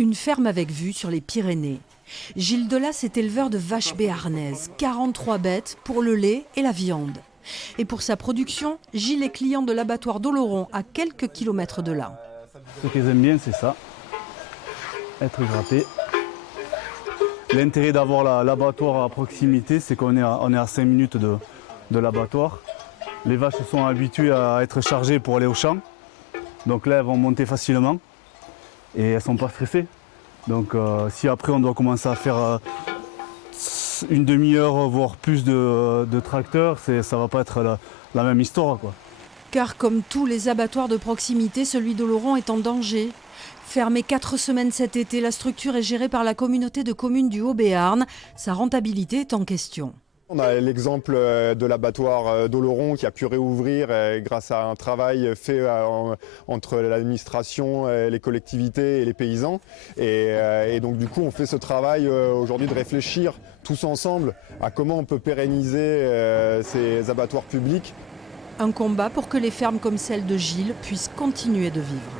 Une ferme avec vue sur les Pyrénées. Gilles Delas est éleveur de vaches béarnaises, 43 bêtes pour le lait et la viande. Et pour sa production, Gilles est client de l'abattoir d'Oloron à quelques kilomètres de là. Ce qu'ils aiment bien, c'est ça, être gratté. L'intérêt d'avoir l'abattoir à proximité, c'est qu'on est à 5 minutes de l'abattoir. Les vaches sont habituées à être chargées pour aller au champ. Donc là, elles vont monter facilement et elles ne sont pas stressées. Donc si après on doit commencer à faire une demi-heure, voire plus de tracteurs, ça ne va pas être la même histoire, quoi. Car comme tous les abattoirs de proximité, celui d'Oloron est en danger. Fermé 4 semaines cet été, la structure est gérée par la communauté de communes du Haut-Béarn. Sa rentabilité est en question. On a l'exemple de l'abattoir d'Oloron qui a pu réouvrir grâce à un travail fait entre l'administration, les collectivités et les paysans. Et donc du coup on fait ce travail aujourd'hui de réfléchir tous ensemble à comment on peut pérenniser ces abattoirs publics. Un combat pour que les fermes comme celle de Gilles puissent continuer de vivre.